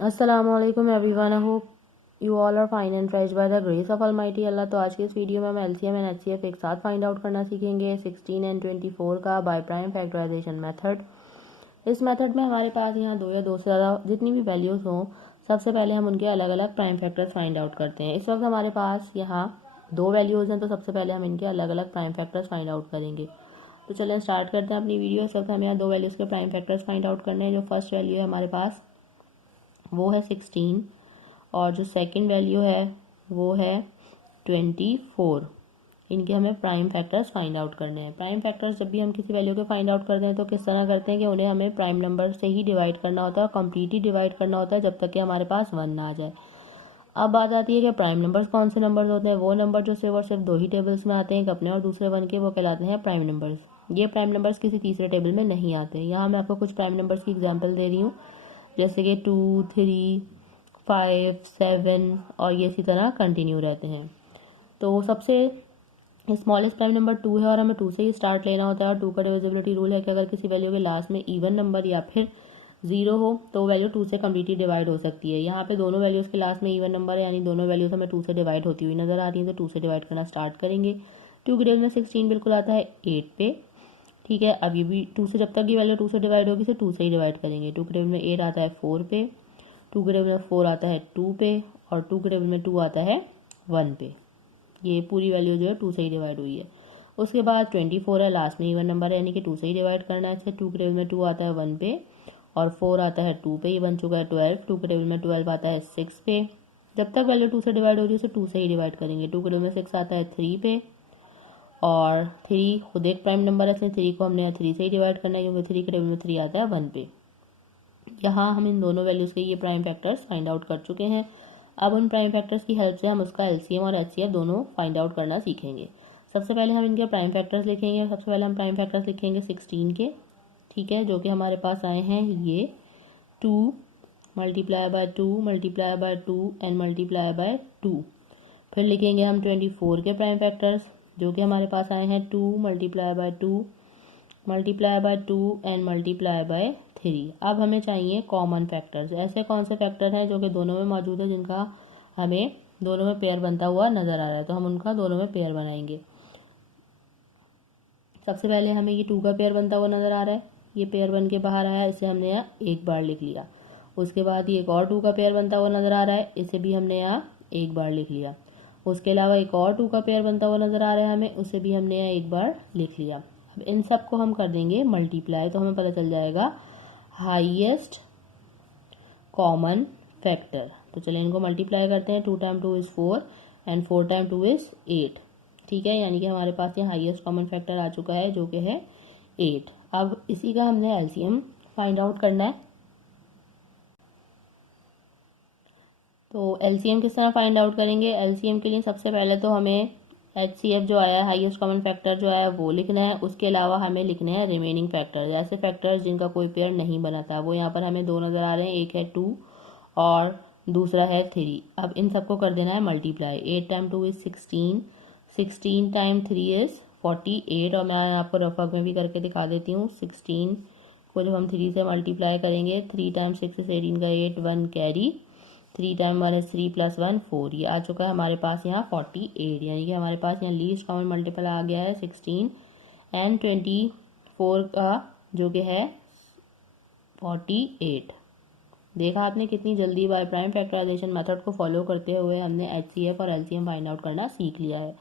Assalamualaikum everyone. I hope you all are fine and fresh by the grace of Almighty Allah. तो आज के इस video में हम LCM एंड HCF एक साथ फाइंड आउट करना सीखेंगे 16 एंड 24 का बाय प्राइम फैक्टराइजेशन मेथड। इस मेथड में हमारे पास यहाँ दो या दो से ज़्यादा जितनी भी वैल्यूज़ हों, सबसे पहले हम उनके अलग अलग प्राइम फैक्टर्स फाइंड आउट करते हैं। इस वक्त हमारे पास यहाँ दो वैल्यूज़ हैं, तो सबसे पहले हम इनके अलग अलग प्राइम फैक्टर्स फाइंड आउट करेंगे। तो चलें स्टार्ट करते हैं अपनी वीडियो। इस वक्त हमें यहाँ दो वैल्यूज़ के प्राइम फैक्टर्स फाइंड आउट करने हैं। जो फर्स्ट वैल्यू है हमारे पास वो है 16 और जो सेकंड वैल्यू है वो है 24। इनके हमें प्राइम फैक्टर्स फाइंड आउट करने हैं। प्राइम फैक्टर्स जब भी हम किसी वैल्यू के फाइंड आउट करते हैं तो किस तरह करते हैं कि उन्हें हमें प्राइम नंबर से ही डिवाइड करना होता है और कम्प्लीटली डिवाइड करना होता है जब तक कि हमारे पास 1 ना आ जाए। अब बात आती है कि प्राइम नंबर्स कौन से नंबर्स होते हैं। वो नंबर जो सिर्फ और सिर्फ दो ही टेबल्स में आते हैं, एक अपने और दूसरे वन के, वो कहलाते हैं प्राइम नंबर्स। ये प्राइम नंबर्स किसी तीसरे टेबल में नहीं आते। यहाँ मैं आपको कुछ प्राइम नंबर्स की एग्जाम्पल दे रही हूँ, जैसे कि 2, 3, 5, 7 और ये इसी तरह कंटिन्यू रहते हैं। तो सबसे स्मॉलेस्ट प्राइम नंबर 2 है और हमें 2 से ही स्टार्ट लेना होता है। और 2 का डिविजिबिलिटी रूल है कि अगर किसी वैल्यू के लास्ट में इवन नंबर या फिर 0 हो तो वैल्यू 2 से कम्प्लीटली डिवाइड हो सकती है। यहाँ पे दोनों वैल्यूज़ के लास्ट में इवन नंबर है, यानी दोनों वैल्यूज़ हमें 2 से डिवाइड होती हुई नजर आ रही है, तो 2 से डिवाइड करना स्टार्ट करेंगे। 2 के टेबल में 16 बिल्कुल आता है 8 पे। ठीक है, अब ये भी 2 से, जब तक ये वैल्यू 2 से डिवाइड होगी तो 2 से ही डिवाइड करेंगे। 2 के टेबल में 8 आता है 4 पे, 2 के टेबल में 4 आता है 2 पे और 2 के टेबल में 2 आता है 1 पे। ये पूरी वैल्यू जो है 2 से ही डिवाइड हुई है। उसके बाद 24 है, लास्ट में इवन नंबर है, यानी कि 2 से ही डिवाइड करना है। 2 के टेबल में 2 आता है 1 पे और 4 आता है 2 पे, ये बन चुका है 12। 2 के टेबल में 12 आता है 6 पे। जब तक वैल्यू 2 से डिवाइड हो रही है उसे 2 से ही डिवाइड करेंगे। 2 के टेबल में 6 आता है 3 पे और 3 खुद एक प्राइम नंबर है, इसलिए 3 को हमने 3 से ही डिवाइड करना है, क्योंकि 3 के टेबल में 3 आता है 1 पे। यहाँ हम इन दोनों वैल्यूज़ के ये प्राइम फैक्टर्स फाइंड आउट कर चुके हैं। अब उन प्राइम फैक्टर्स की हेल्प से हम उसका LCM और HCF दोनों फाइंड आउट करना सीखेंगे। सबसे पहले हम इनके प्राइम फैक्टर्स लिखेंगे। सबसे पहले हम प्राइम फैक्टर्स लिखेंगे 16 के, ठीक है, जो कि हमारे पास आए हैं ये 2 multiply by 2 multiply by 2 and multiply by 2। फिर लिखेंगे हम 24 के प्राइम फैक्टर्स, जो कि हमारे पास आए हैं 2 multiply by 2 multiply by 2 and multiply by 3। अब हमें चाहिए कॉमन फैक्टर्स। ऐसे कौन से फैक्टर हैं जो कि दोनों में मौजूद है, जिनका हमें दोनों में पेयर बनता हुआ नजर आ रहा है, तो हम उनका दोनों में पेयर बनाएंगे। सबसे पहले हमें ये 2 का पेयर बनता हुआ नजर आ रहा है, ये पेयर बन के बाहर आया, इसे हमने यहाँ एक बार लिख लिया। उसके बाद ये एक और 2 का पेयर बनता हुआ नजर आ रहा है, इसे भी हमने यहाँ एक बार लिख लिया। उसके अलावा एक और 2 का पेयर बनता हुआ नजर आ रहा है हमें, उसे भी हमने यहाँ एक बार लिख लिया। अब इन सब को हम कर देंगे मल्टीप्लाई, तो हमें पता चल जाएगा हाईएस्ट कॉमन फैक्टर। तो चलिए इनको मल्टीप्लाई करते हैं। 2 time 2 is 4 and 4 time 2 is 8। ठीक है, यानी कि हमारे पास ये हाईएस्ट कॉमन फैक्टर आ चुका है, जो कि है 8। अब इसी का हमने LCM फाइंड आउट करना है। तो LCM किस तरह फाइंड आउट करेंगे। LCM के लिए सबसे पहले तो हमें HCF जो आया है, हाईएस्ट कॉमन फैक्टर जो आया है, वो लिखना है। उसके अलावा हमें लिखने हैं रिमेनिंग फैक्टर्स, ऐसे फैक्टर्स जिनका कोई पेयर नहीं बना था। वो यहाँ पर हमें दो नज़र आ रहे हैं, एक है 2 और दूसरा है 3। अब इन सबको कर देना है multiply. 8 time 2 is 16, 16 time 3 is 48। और मैं आपको रफ वर्क में भी करके दिखा देती हूँ। 16 को जब हम 3 से मल्टीप्लाई करेंगे, 3 टाइम 6 इज 18 का 8, 1 कैरी, 3 टाइम 1 इज 3 प्लस 1 4। ये आ चुका है हमारे पास यहाँ 48, यानी कि हमारे पास यहाँ लीस्ट कॉमन मल्टीपल आ गया है 16 एंड 24 का, जो कि है 48। देखा आपने कितनी जल्दी बाय प्राइम फैक्टराइजेशन मेथड को फॉलो करते हुए हमने HCF और LCM फाइंड आउट करना सीख लिया है।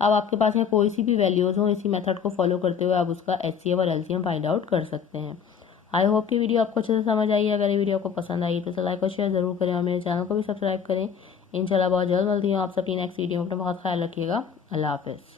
अब आपके पास में कोई सी भी वैल्यूज़ हो, इसी मेथड को फॉलो करते हुए आप उसका HCF और LCM फाइंड आउट कर सकते हैं। आई होप कि वीडियो आपको अच्छे से समझ आई है। अगर ये वीडियो आपको पसंद आई तो लाइक और शेयर जरूर करें और मेरे चैनल को भी सब्सक्राइब करें। इंशाल्लाह बहुत जल्द मिलती हूँ आप सभी नेक्स्ट वीडियो में। अपना बहुत ख्याल रखिएगा। अल्लाह हाफिज़।